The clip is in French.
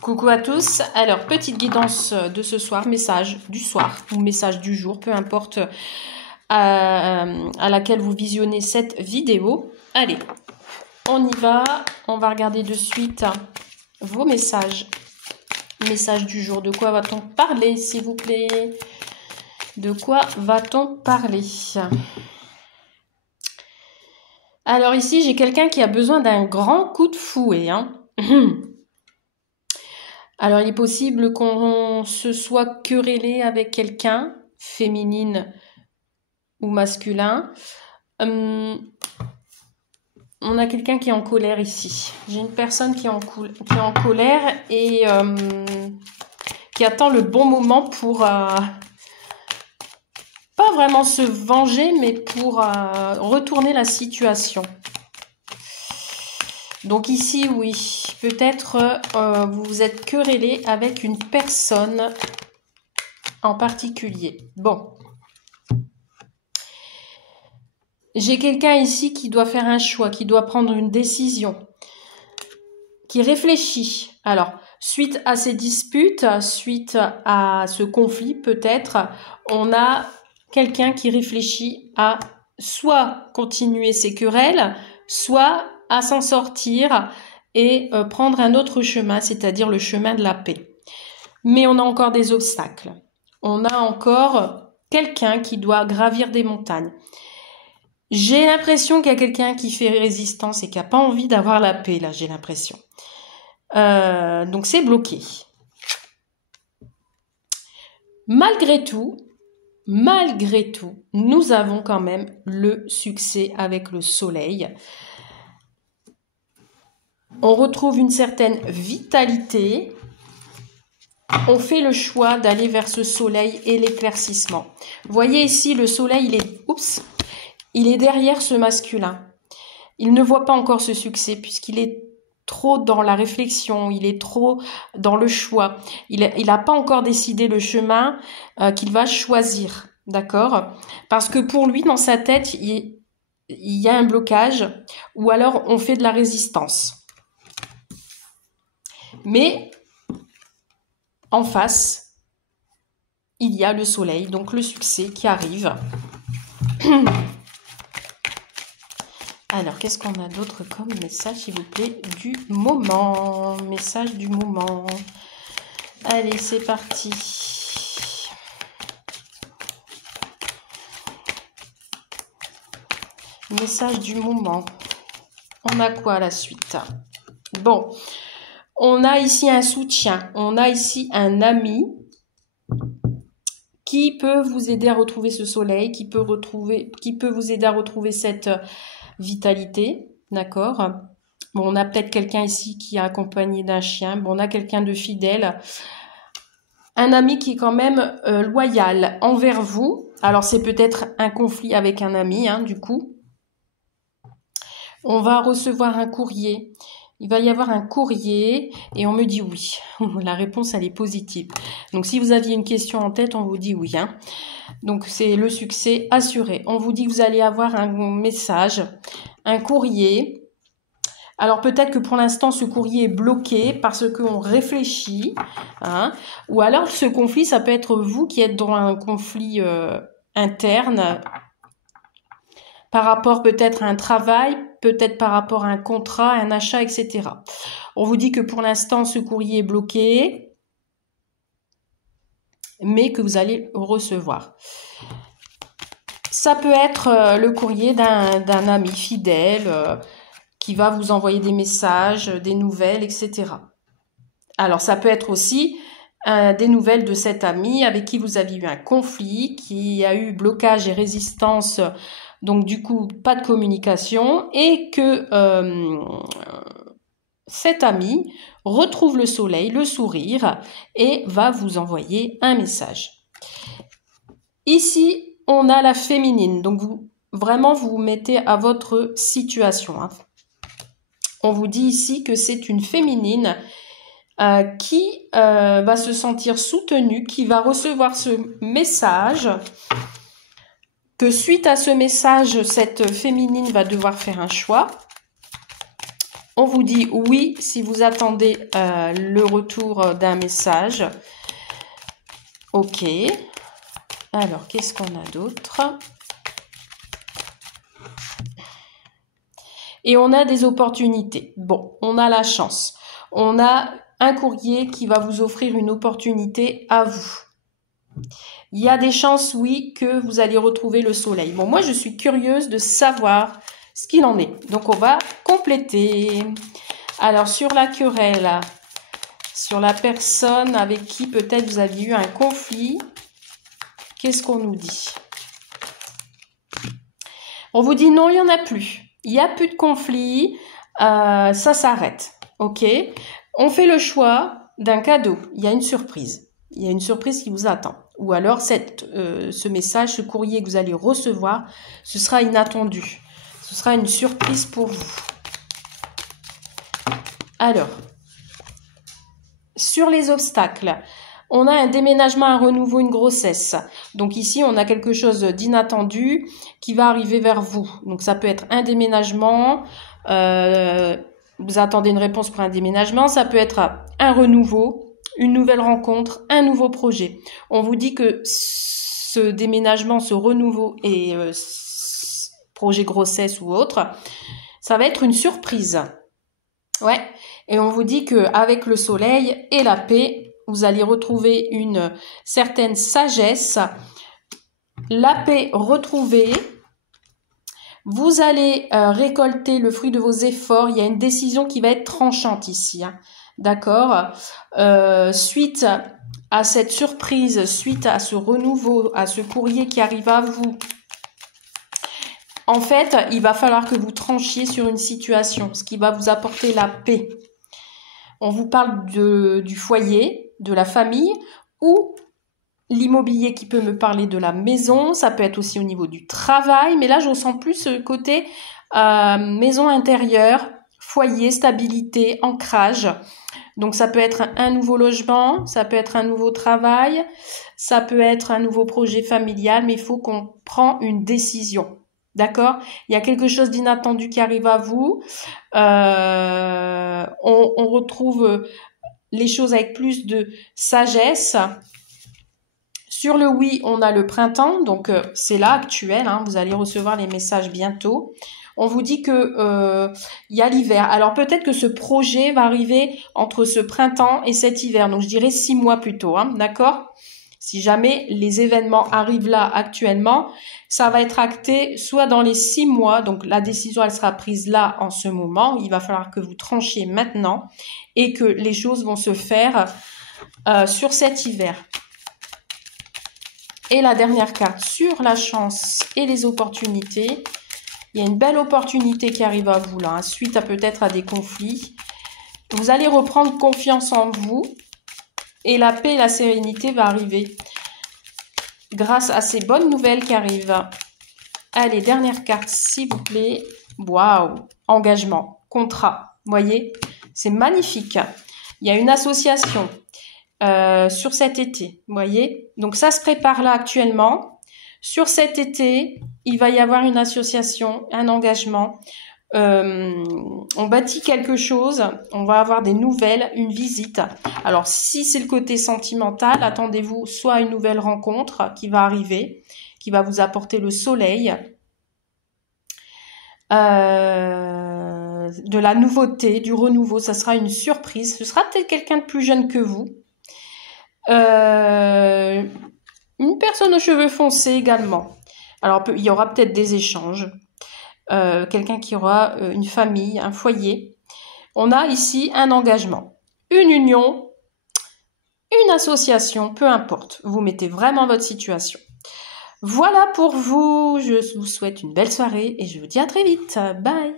Coucou à tous. Alors, petite guidance de ce soir, message du soir ou message du jour, peu importe à laquelle vous visionnez cette vidéo. Allez, on y va. On va regarder de suite vos messages. Message du jour. De quoi va-t-on parler, s'il vous plaît? De quoi va-t-on parler? Alors ici, j'ai quelqu'un qui a besoin d'un grand coup de fouet, hein. Alors, il est possible qu'on se soit querellé avec quelqu'un, féminine ou masculin. On a quelqu'un qui est en colère ici. J'ai une personne qui est en colère et qui attend le bon moment pour pas vraiment se venger, mais pour retourner la situation. Donc ici, oui, peut-être vous vous êtes querellé avec une personne en particulier. Bon. J'ai quelqu'un ici qui doit faire un choix, qui doit prendre une décision, qui réfléchit. Alors, suite à ces disputes, suite à ce conflit, peut-être, on a quelqu'un qui réfléchit à soit continuer ses querelles, soit à s'en sortir et prendre un autre chemin, c'est-à-dire le chemin de la paix. Mais on a encore des obstacles. On a encore quelqu'un qui doit gravir des montagnes. J'ai l'impression qu'il y a quelqu'un qui fait résistance et qui n'a pas envie d'avoir la paix, là, j'ai l'impression. Donc, c'est bloqué. Malgré tout, nous avons quand même le succès avec le soleil. On retrouve une certaine vitalité. On fait le choix d'aller vers ce soleil et l'éclaircissement. Vous voyez ici, le soleil, il est derrière ce masculin. Il ne voit pas encore ce succès puisqu'il est trop dans la réflexion, il est trop dans le choix. Il n'a pas encore décidé le chemin qu'il va choisir, d'accord? Parce que pour lui, dans sa tête, il y a un blocage ou alors on fait de la résistance. Mais en face, il y a le soleil, donc le succès qui arrive. Alors, qu'est-ce qu'on a d'autre comme message, s'il vous plaît, du moment? Message du moment. Allez, c'est parti. Message du moment. On a quoi à la suite? Bon, on a ici un soutien. On a ici un ami qui peut vous aider à retrouver ce soleil, qui peut vous aider à retrouver cette vitalité, d'accord? Bon, on a peut-être quelqu'un ici qui est accompagné d'un chien. Bon, on a quelqu'un de fidèle. Un ami qui est quand même loyal envers vous. Alors, c'est peut-être un conflit avec un ami, hein, du coup. On va recevoir un courrier. Il va y avoir un courrier et on me dit oui. La réponse, elle est positive. Donc, si vous aviez une question en tête, on vous dit oui, hein. Donc, c'est le succès assuré. On vous dit que vous allez avoir un message, un courrier. Alors, peut-être que pour l'instant, ce courrier est bloqué parce qu'on réfléchit, hein. Ou alors, ce conflit, ça peut être vous qui êtes dans un conflit interne par rapport peut-être à un travail, peut-être par rapport à un contrat, un achat, etc. On vous dit que pour l'instant, ce courrier est bloqué, mais que vous allez recevoir. Ça peut être le courrier d'un ami fidèle qui va vous envoyer des messages, des nouvelles, etc. Alors, ça peut être aussi des nouvelles de cet ami avec qui vous avez eu un conflit, qui a eu blocage et résistance, donc du coup, pas de communication, et que cet ami retrouve le soleil, le sourire, et va vous envoyer un message. Ici, on a la féminine, donc vous vous mettez à votre situation, hein. On vous dit ici que c'est une féminine qui va se sentir soutenue, qui va recevoir ce message, que suite à ce message, cette féminine va devoir faire un choix. On vous dit oui si vous attendez le retour d'un message. Ok. Alors, qu'est-ce qu'on a d'autre? Et on a des opportunités. Bon, on a la chance. On a un courrier qui va vous offrir une opportunité à vous. Il y a des chances, oui, que vous allez retrouver le soleil. Bon, moi, je suis curieuse de savoir ce qu'il en est. Donc, on va compléter. Alors, sur la querelle, sur la personne avec qui peut-être vous aviez eu un conflit, qu'est-ce qu'on nous dit? On vous dit non, il n'y en a plus. Il n'y a plus de conflit. Ça s'arrête. OK? On fait le choix d'un cadeau. Il y a une surprise. Il y a une surprise qui vous attend. Ou alors, ce message, ce courrier que vous allez recevoir, ce sera inattendu. Ce sera une surprise pour vous. Alors, sur les obstacles, on a un déménagement, un renouveau, une grossesse. Donc ici, on a quelque chose d'inattendu qui va arriver vers vous. Donc ça peut être un déménagement, vous attendez une réponse pour un déménagement. Ça peut être un renouveau, une nouvelle rencontre, un nouveau projet. On vous dit que ce déménagement, ce renouveau et projet grossesse ou autre, ça va être une surprise. Ouais, et on vous dit qu'avec le soleil et la paix, vous allez retrouver une certaine sagesse, la paix retrouvée, vous allez récolter le fruit de vos efforts, il y a une décision qui va être tranchante ici, hein. D'accord, suite à cette surprise, suite à ce renouveau, à ce courrier qui arrive à vous, en fait, il va falloir que vous tranchiez sur une situation, ce qui va vous apporter la paix. On vous parle du foyer, de la famille ou l'immobilier qui peut me parler de la maison. Ça peut être aussi au niveau du travail, mais là, je ressens plus ce côté maison intérieure, foyer, stabilité, ancrage. Donc, ça peut être un nouveau logement, ça peut être un nouveau travail, ça peut être un nouveau projet familial, mais il faut qu'on prenne une décision. D'accord? Il y a quelque chose d'inattendu qui arrive à vous. On retrouve les choses avec plus de sagesse. Sur le oui, on a le printemps. Donc, c'est là, actuel. Hein, vous allez recevoir les messages bientôt. On vous dit que il y a l'hiver. Alors, peut-être que ce projet va arriver entre ce printemps et cet hiver. Donc, je dirais 6 mois plutôt. Hein, d'accord? Si jamais les événements arrivent là actuellement, ça va être acté soit dans les 6 mois, donc la décision elle sera prise là en ce moment, il va falloir que vous tranchiez maintenant et que les choses vont se faire sur cet hiver. Et la dernière carte, sur la chance et les opportunités, il y a une belle opportunité qui arrive à vous là, hein, suite à peut-être à des conflits. Vous allez reprendre confiance en vous. Et la paix et la sérénité va arriver grâce à ces bonnes nouvelles qui arrivent. Allez, dernière carte, s'il vous plaît. Waouh! Engagement, contrat. Vous voyez? C'est magnifique. Il y a une association sur cet été. Vous voyez? Donc, ça se prépare là actuellement. Sur cet été, il va y avoir une association, un engagement. On bâtit quelque chose, on va avoir des nouvelles, une visite. Alors si c'est le côté sentimental, attendez-vous soit à une nouvelle rencontre qui va arriver, qui va vous apporter le soleil, de la nouveauté, du renouveau, ça sera une surprise. Ce sera peut-être quelqu'un de plus jeune que vous, une personne aux cheveux foncés également. Alors il y aura peut-être des échanges. Quelqu'un qui aura une famille, un foyer. On a ici un engagement, une union, une association, peu importe. Vous mettez vraiment votre situation. Voilà pour vous. Je vous souhaite une belle soirée et je vous dis à très vite. Bye!